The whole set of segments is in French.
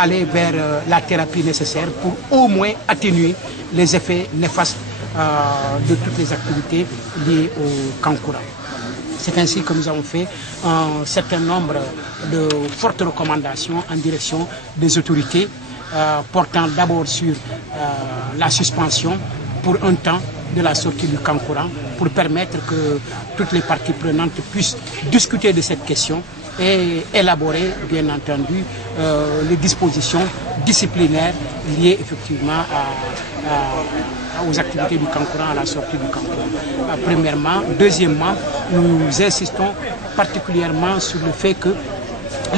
aller vers la thérapie nécessaire pour au moins atténuer les effets néfastes de toutes les activités liées au Kankura. C'est ainsi que nous avons fait un certain nombre de fortes recommandations en direction des autorités, portant d'abord sur la suspension pour un temps de la sortie du Kankura, pour permettre que toutes les parties prenantes puissent discuter de cette question et élaborer, bien entendu, les dispositions disciplinaires liées effectivement aux activités du Kankura, à la sortie du Kankura. Premièrement. Deuxièmement, nous insistons particulièrement sur le fait que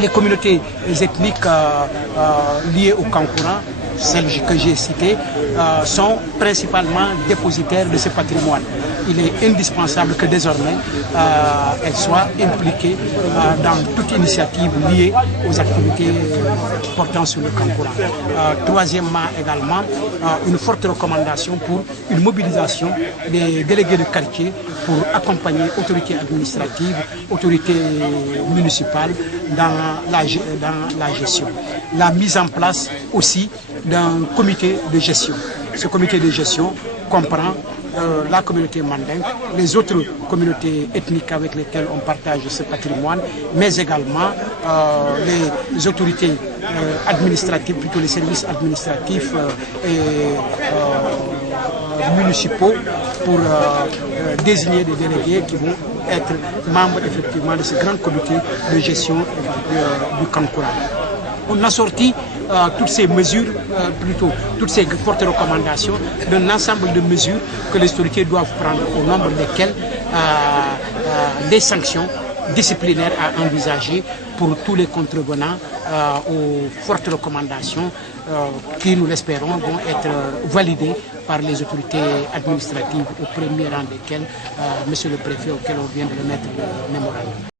les communautés ethniques liées au Kankura, celles que j'ai citées, sont principalement dépositaires de ce patrimoine. Il est indispensable que désormais elles soient impliquées dans toute initiative liée aux activités portant sur le Kankura. Troisièmement également, une forte recommandation pour une mobilisation des délégués de quartier pour accompagner autorités administratives, autorités municipales dans la gestion. La mise en place aussi d'un comité de gestion. Ce comité de gestion comprend la communauté mandingue, les autres communautés ethniques avec lesquelles on partage ce patrimoine, mais également les autorités administratives, plutôt les services administratifs et municipaux pour désigner des délégués qui vont être membres effectivement de ce grand comité de gestion du Kankura. On a sorti toutes ces mesures, toutes ces fortes recommandations d'un ensemble de mesures que les autorités doivent prendre, au nombre desquelles des sanctions disciplinaires à envisager pour tous les contrevenants aux fortes recommandations qui, nous l'espérons, vont être validées par les autorités administratives, au premier rang desquelles Monsieur le Préfet, auquel on vient de remettre le mémorandum.